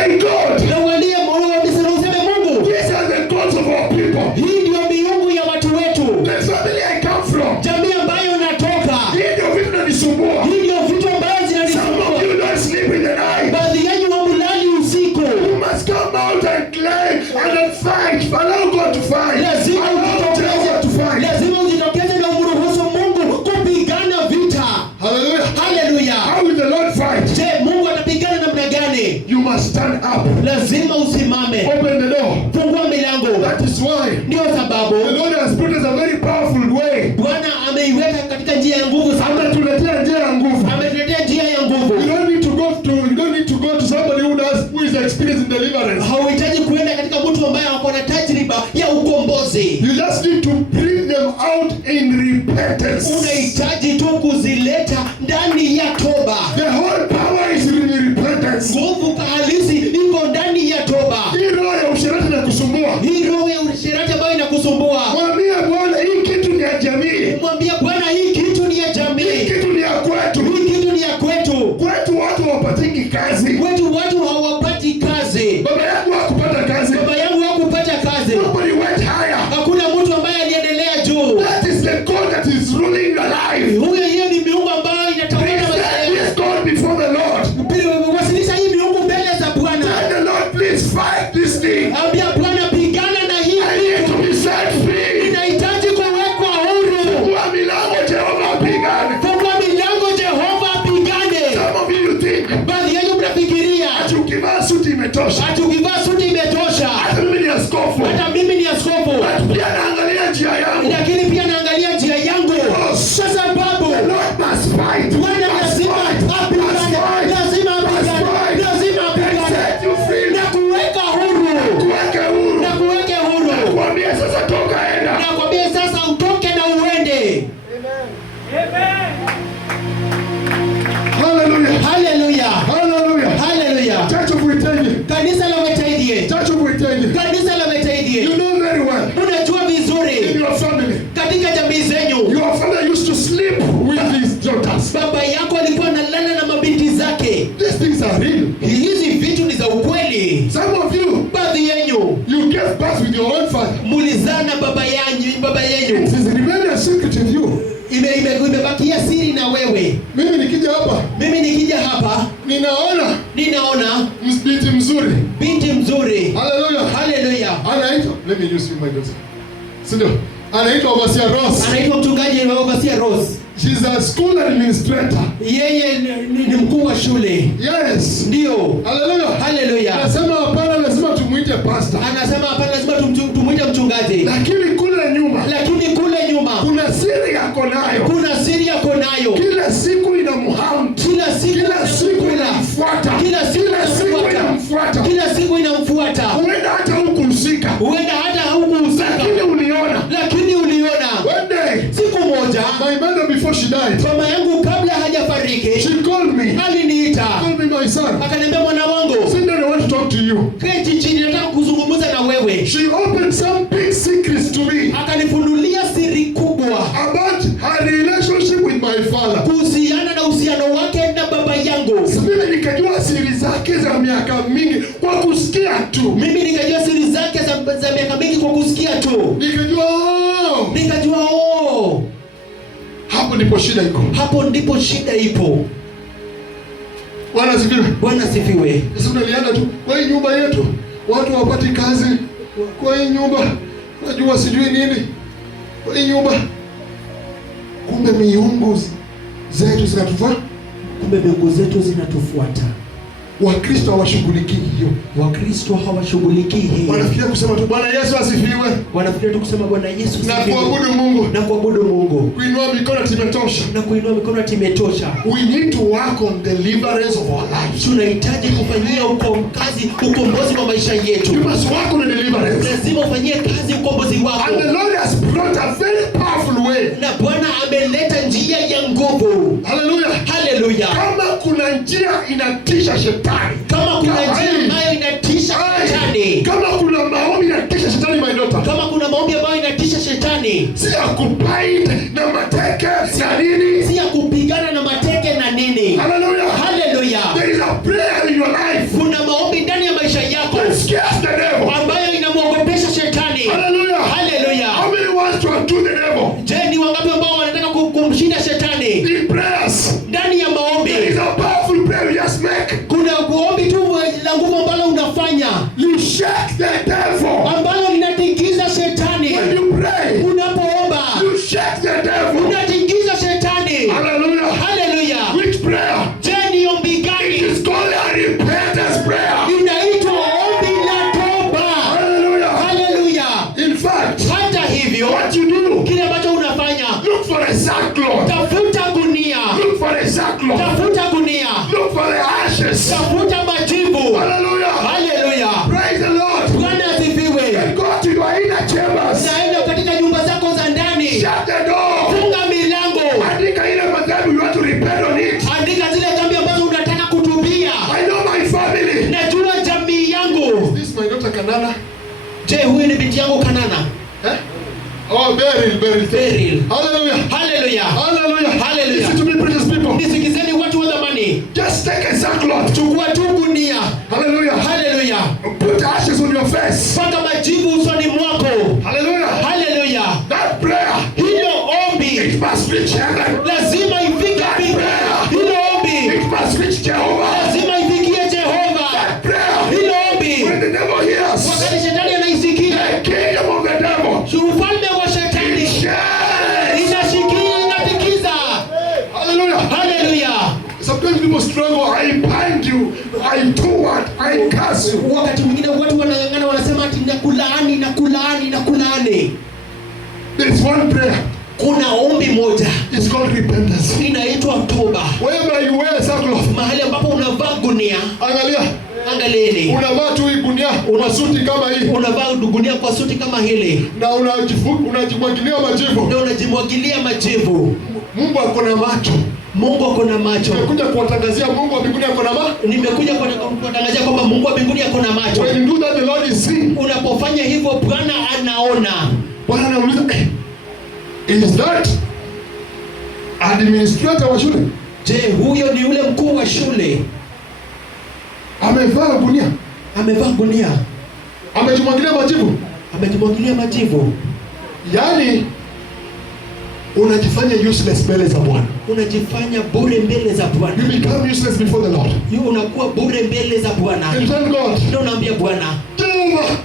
Say God. Na uambie Mungu, useme Mungu. These are the gods of our people. Hii ndio miungu ya watu wetu. The family I come from. Jamii ambayo natoka. Hii ndio vitu vinanisumbua. Hii ndio vitu ambavyo zinanisumbua. Some of you don't sleep in the night. Baadhi yenu hamlali usiku. You must come out and claim and fight. Allow God to fight. Lazima ujitokeze. Lazima ujitokeze na umruhusu Mungu kupigana vita. Hallelujah. Hallelujah. How will the Lord fight? Je, Mungu atapigana namna gani? You must stand up. Lazima usimame. Open the door. Fungua milango. That is why Ndio sababu the Lord has put us a very powerful way. Bwana ameiweka katika njia ya nguvu sana. Ametuletea njia ya nguvu. Ametuletea njia ya nguvu. You don't need to go to somebody who is experienced in deliverance. Hauhitaji kuenda katika mtu ambaye ako na tajriba ya ukombozi. You just need to bring them out in repentance. Unahitaji tu kuzileta ndani ya toba. The whole power is in repentance. Nguvu halisi iko ndani ya toba. Hii roho ya usherati inakusumbua. Hii roho ya usherati ambayo inakusumbua. Mwambie Bwana, hii kitu ni ya jamii. Mwambie Bwana, hii kitu ni ya jamii. Hii kitu ni ya kwetu. Hii kitu ni ya kwetu. Kwetu watu hawapatiki kazi. Kwetu watu hawapati kazi. Baba yangu hakupata kazi. Baba yangu hakupata kazi. Nobody went higher. Hakuna mtu ambaye aliendelea juu. That is the God that is ruling your life. Huyo yeye ni miungu ambayo inatawala maisha yako. Please God before the Lord. Wasilisha hii miungu mbele za Bwana. Tell the Lord, please fight this thing. Ambia Bwana, pigana na hii. I need to be set free. Ninahitaji kuwekwa huru. Fungua milango, Jehova apigane. Fungua milango, Jehova apigane. Some of you think Baadhi yenu mnafikiria ati ukivaa suti imetosha. ati ukivaa suti imetosha. Hata mimi ni askofu. Hata mimi ni askofu. Pia naangalia njia yangu. Lakini pia naangalia njia yangu. Sasa babu, The Lord must fight. Bwana lazima apigane. Lazima apigane. Lazima apigane. Set you free. Na kuweka huru. Kuweke huru. Na kuweke huru. Kuambia sasa toka enda. Na kwambia sasa utoke na uende. Hallelujah. Hallelujah. Hallelujah. Hallelujah. Church of Witaidie. Kanisa la Witaidie. Church of Witaidie. Kanisa la Witaidie. You know very well. Unajua In vizuri your family. katika jamii zenyu. Your father used to sleep with his daughters. Baba yako alikuwa analala na mabinti zake. These things are real. Hizi vitu ni za ukweli. Some of you, Baadhi yenu you gave birth with your own father. mulizana baba yenu. It is remain a secret with you. Imebakia siri na wewe. Mimi nikija hapa, ninaona binti mzuri. binti mzuri. Hallelujah. Hallelujah. Anaitwa, let me use you my daughter. Sindio? Anaitwa Overseer Ross. Anaitwa mchungaji Overseer Ross. She's a school administrator. Yeye ni mkuu wa shule. Yes. Ndio. Hallelujah. Hallelujah. Anasema hapana, lazima tumuite pastor. Anasema hapana, lazima tumuite mchungaji. Lakini kule nyuma kuna siri yako nayo. Kila siku inamhunt. Kila siku inamfuata. Kila siku inamfuata. Huenda hata hukuhusika. Lakini uliona. One day, Siku moja, my mother before she died, mama yangu kabla hajafariki, she called me. aliniita. Called me my son. Akaniambia, mwana wangu, Sit down, I want to talk to you. keti chini, nataka kuzungumza na wewe. She opened some big secrets to me Akanifunulia siri kubwa about her relationship with my father. kuhusiana na uhusiano wake na baba yangu. Mimi nikajua siri zake za miaka mingi kwa kusikia tu. Mimi nikajua siri zake za miaka mingi kwa kusikia tu. Nikajua hapo ndipo shida iko. Hapo ndipo shida ipo. Bwana asifiwe. Bwana asifiwe. Sasa unalianda tu kwa hii nyumba yetu. Watu hawapati kazi. Kwa hii nyumba najua sijui nini. Kwa hii nyumba kumbe miungu zetu zinatufuata. Wakristo hawashughulikii hiyo. Wanafikiria kusema tu Bwana Yesu asifiwe. Wanafikiria tu kusema Bwana Yesu asifiwe. Na kuabudu Mungu. Kuinua mikono timetosha. We need to work on deliverance of our lives. Tunahitaji kufanyia ukombozi wa maisha yetu. You must work on the deliverance. Lazima ufanyie kazi ukombozi wako. And the Lord has brought a very powerful way. Na Bwana ameleta njia ya nguvu. Hallelujah. Kama kuna njia inatisha shetani. Kama kuna njia ambayo inatisha shetani. Kama kuna maombi inatisha shetani, my daughter. Kama kuna maombi ambayo inatisha shetani. Si ya kupight na mateke na nini. Si ya kupigana na mateke na nini. Hallelujah. Hallelujah. There is a prayer in your life. Kuna maombi ndani ya tafuta majibu. Hallelujah. Hallelujah. Praise the Lord. Bwana asifiwe. And go to your inner chambers. Naenda katika nyumba zako za ndani. Shut the door. Funga milango. Andika ile madhambi you want to repent on it. Andika zile dhambi ambazo unataka kutubia. I know my family. Najua jamii yangu. Is this my daughter Kanana? Je, huyu ni binti yangu Kanana? Eh? Oh, Beryl. Hallelujah. Hallelujah. Hallelujah. Hallelujah. Listen to me, precious people. Nisikizeni watu wa dhamani. Just take a sackcloth. Chukua tu gunia. Hallelujah. Hallelujah. Put ashes on your face. Paka majivu usoni mwako. Hallelujah. Hallelujah. That prayer, Hilo ombi it must reach heaven. lazima ifike mbinguni. Hilo ombi It must reach Jehovah. lazima ifikie Jehova. That prayer, Hilo ombi when the devil hears, wakati shetani anaisikia, the kingdom of the devil, ufalme wa shetani shakes. inashikia, inatikiza. Hallelujah. Hallelujah. Sometimes people struggle. I bind you. I do what? I curse you. Wakati mwingine watu wanang'ang'ana, wanasema ati nakulaani. There is one prayer. Kuna ombi moja It's called repentance. inaitwa toba. Wherever you wear sackcloth, Mahali ambapo unavaa gunia, angalia, angalieni, unavaa tu hii gunia, una suti kama hii, unavaa gunia kwa suti kama hili na unajimwagilia majivu. na unajimwagilia majivu. Mungu ako na macho. Mungu ako na macho. Nimekuja kuwatangazia Mungu wa mbinguni ako na macho. Nimekuja kuwatangazia kwamba Mungu wa mbinguni ako na macho. When you do that, the Lord is seeing. Unapofanya hivyo, Bwana anaona. Bwana anauliza, is that administrator wa shule? Je, huyo ni yule mkuu wa shule? Amevaa gunia. Amevaa gunia. Amejimwagilia majivu. Amejimwagilia majivu. Yaani unajifanya useless mbele za Bwana. Unajifanya bure mbele za Bwana. You become useless before the Lord. Unakuwa bure mbele za Bwana. And tell God, ndio unaambia Bwana,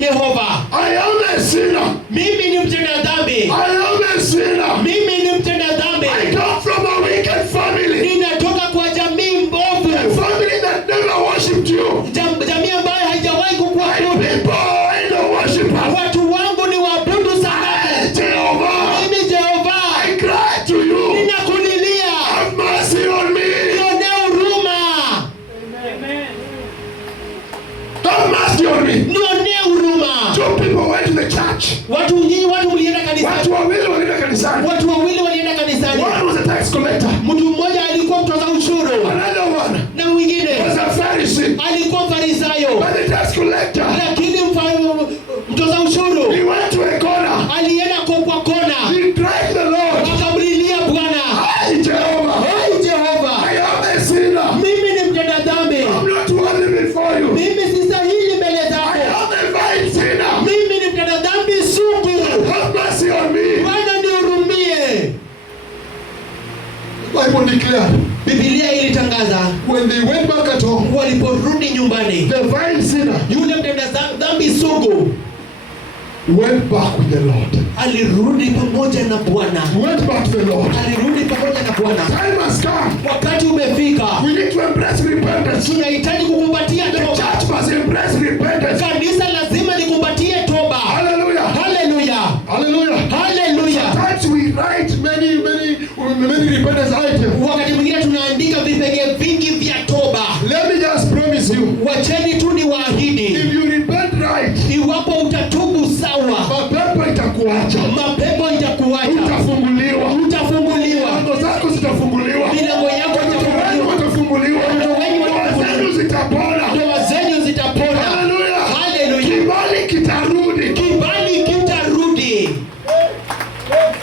Yehova, I am a sinner. mimi ni mtenda dhambi. I am a sinner. Mimi ni mtenda dhambi. I come from a wicked family. Ninatoka kwa jamii mbovu. A family that never worshipped you. Jamii ambayo haijawahi kukuabudu. People I don't worship us. Watu wangu ni waabudu sanamu. Jehovah, Mimi Jehova, I cry to you. ninakulilia. Have mercy on me. Nionee huruma. Have mercy on me. Nionee huruma. Two people went to the church. Watu mlienda kanisani. Watu wawili walienda kanisani. Watu wawili walienda kanisani. One was a tax collector. Mtu mmoja alikuwa mtoza ushuru. Another one Na mwingine was a Pharisee. alikuwa Farisayo. But the tax collector, Lakini mtoza ushuru he went to a corner. alienda kwa kona. He cried the Lord. Akamlilia Bwana. Hey Jehovah, Hey Jehova, I am a sinner. mimi ni mtenda dhambi. I'm not worthy before you. Mimi sistahili mbele I zako. am a vile sinner. Mimi ni mtenda dhambi sugu. Have mercy on me. Bwana nihurumie. Bible declared, Biblia ilitangaza when they went back at home, waliporudi nyumbani, the vile sinner yule mtenda dhambi sugu went back with the Lord. alirudi pamoja na Bwana. Went back to the Lord. Alirudi pamoja na Bwana. Time has come. Wakati umefika. We need to embrace repentance. Tunahitaji kukumbatia The toba. church must embrace repentance. Kanisa lazima likumbatie toba. Hallelujah. Hallelujah. Hallelujah. Hallelujah. Sometimes we write many repentance items. Wakati mwingine tunaandika vipengele vingi vya toba. Let me just promise you. Wacheni tu ni waahidi. If you repent right, Iwapo utatubu sawa, mapepo itakuacha. mapepo itakuacha. Utafunguliwa. Utafunguliwa. Milango zako zitafunguliwa. Milango yako Watoto wenu itafunguliwa. watafunguliwa. Watoto wenu Ndoa zenu zitapona. Ndoa zenu zitapona. Hallelujah. Hallelujah. Kibali kitarudi. Kibali kitarudi.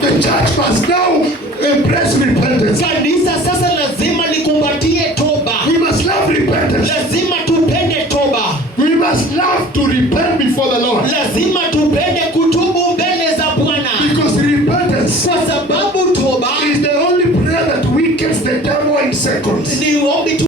The church must now embrace repentance. Kanisa sasa lazima likumbatie toba. We must love repentance. Lazima tupende toba. We must love to repent before the Lord. Lazima tupende kutubu mbele za Bwana. Because repentance Kwa sababu toba is the only prayer that weakens the devil in second.